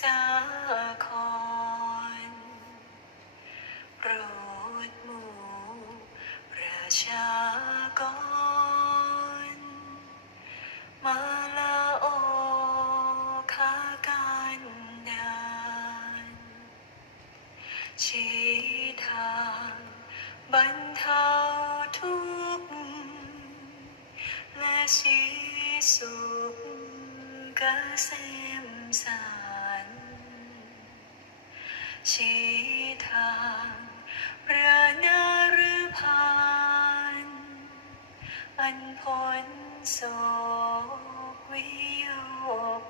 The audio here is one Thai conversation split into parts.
สาครโปรดหมู่ประชากร มาลาโอคากันดานชี้ทางบรรเทาทุกข์และชี้สุขกเกษมสาร ชี้ทางพระนรพานอันพ้นโศกวิโย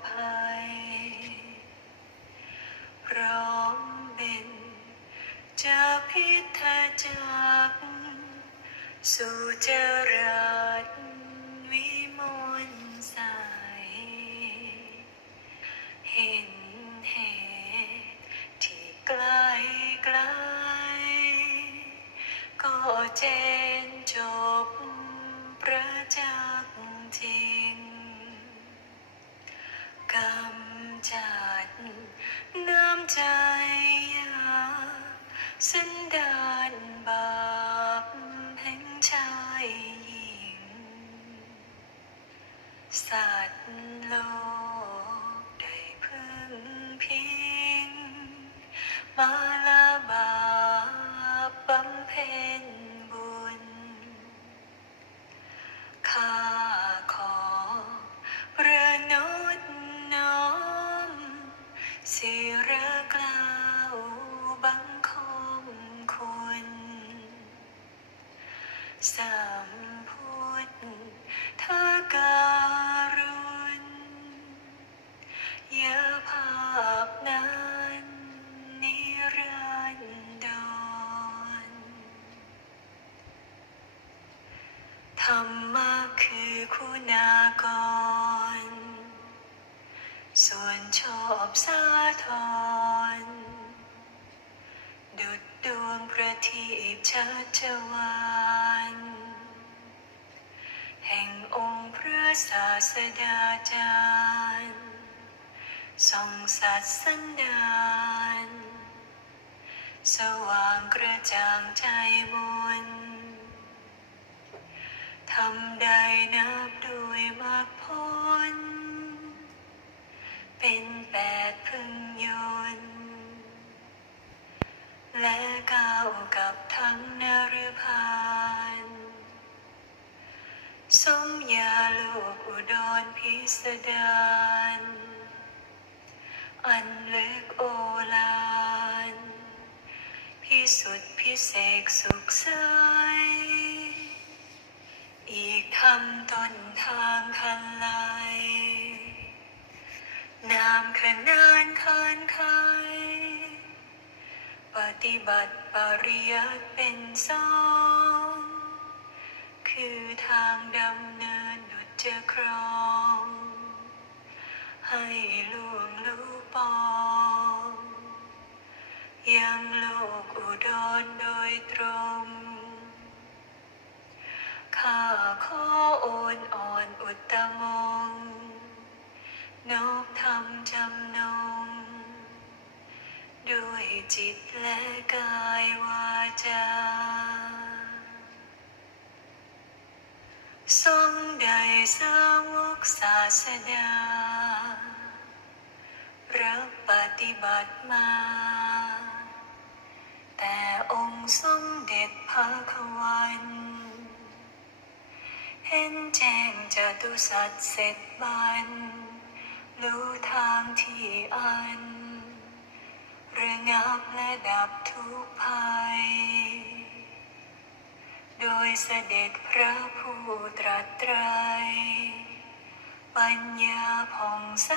ภัย พร้อมเป็นจะพิทาจักสู่เจรัส จริงกำจัดน้ำใจยาสันดานบาปแห่งชายหญิง สัตว์โลกได้พึ่งพิงมา สามพุทธการุณยาภาพนั้นนิรันดรธรรมะคือคุณากร ส่วนชอบสาธร ดวงประทีปชัชวานแห่งองค์พระศาสดาจารย์ส่องสัตว์สันดานสว่างกระจ่างใจมนทำได้นับด้วยมรรคผ สมยาลูกอุดรพิสดารอันเล็กโอฬารพิสุทธิพิเศษสุขใสอีกทำต้นทางคันไลนามขนานคานคายปฏิบัติปริยัติเป็นสอง คือทางดำเนิน จะครอง ให้ล่วงรู้ปองยังโลกอุดรโดยตรง ข้าขอโอนอ่อนอุตตมงนอบธรรมจำนง ด้วยจิตและกายวาจา ทรงได้สาวกศาสดา รับปฏิบัติมา แต่องค์สมเด็จพระควัน เห็นแจ้งจตุสัจเสร็จบัน รู้ทางที่อันระงับและดับทุกภัย โดยเสด็จพระผู้ตรัสไตร ปัญญาผ่องใส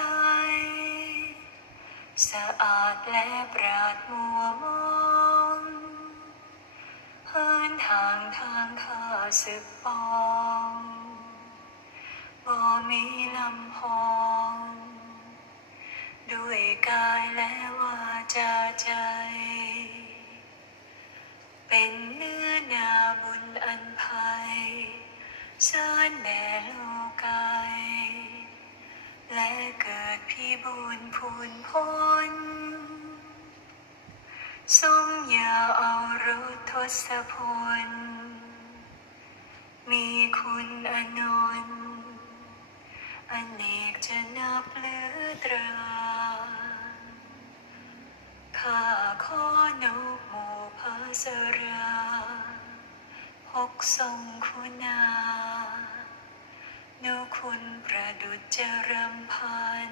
สะอาดและปราดมัวมองเหินทางทางข้าศึกปองบ่มีลำพอง ทศพล มีคุณอนนอเนกจะนับเลือตราข้าขอนกโมภาสราหกทรงคุณานุคุณประดุจเจริญพัน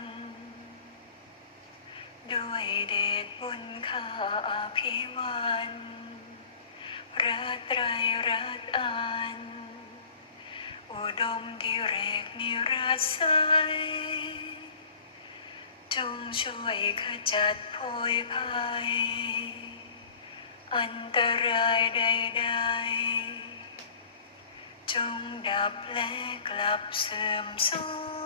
ด้วยเดชบุญข้าอภิวัน รัตไตรรัตอัน อุดมดิเรกนิรัสไสยจงช่วยขจัดโพยภัย อันตรายใดๆ จงดับและกลับเสื่อมสูญ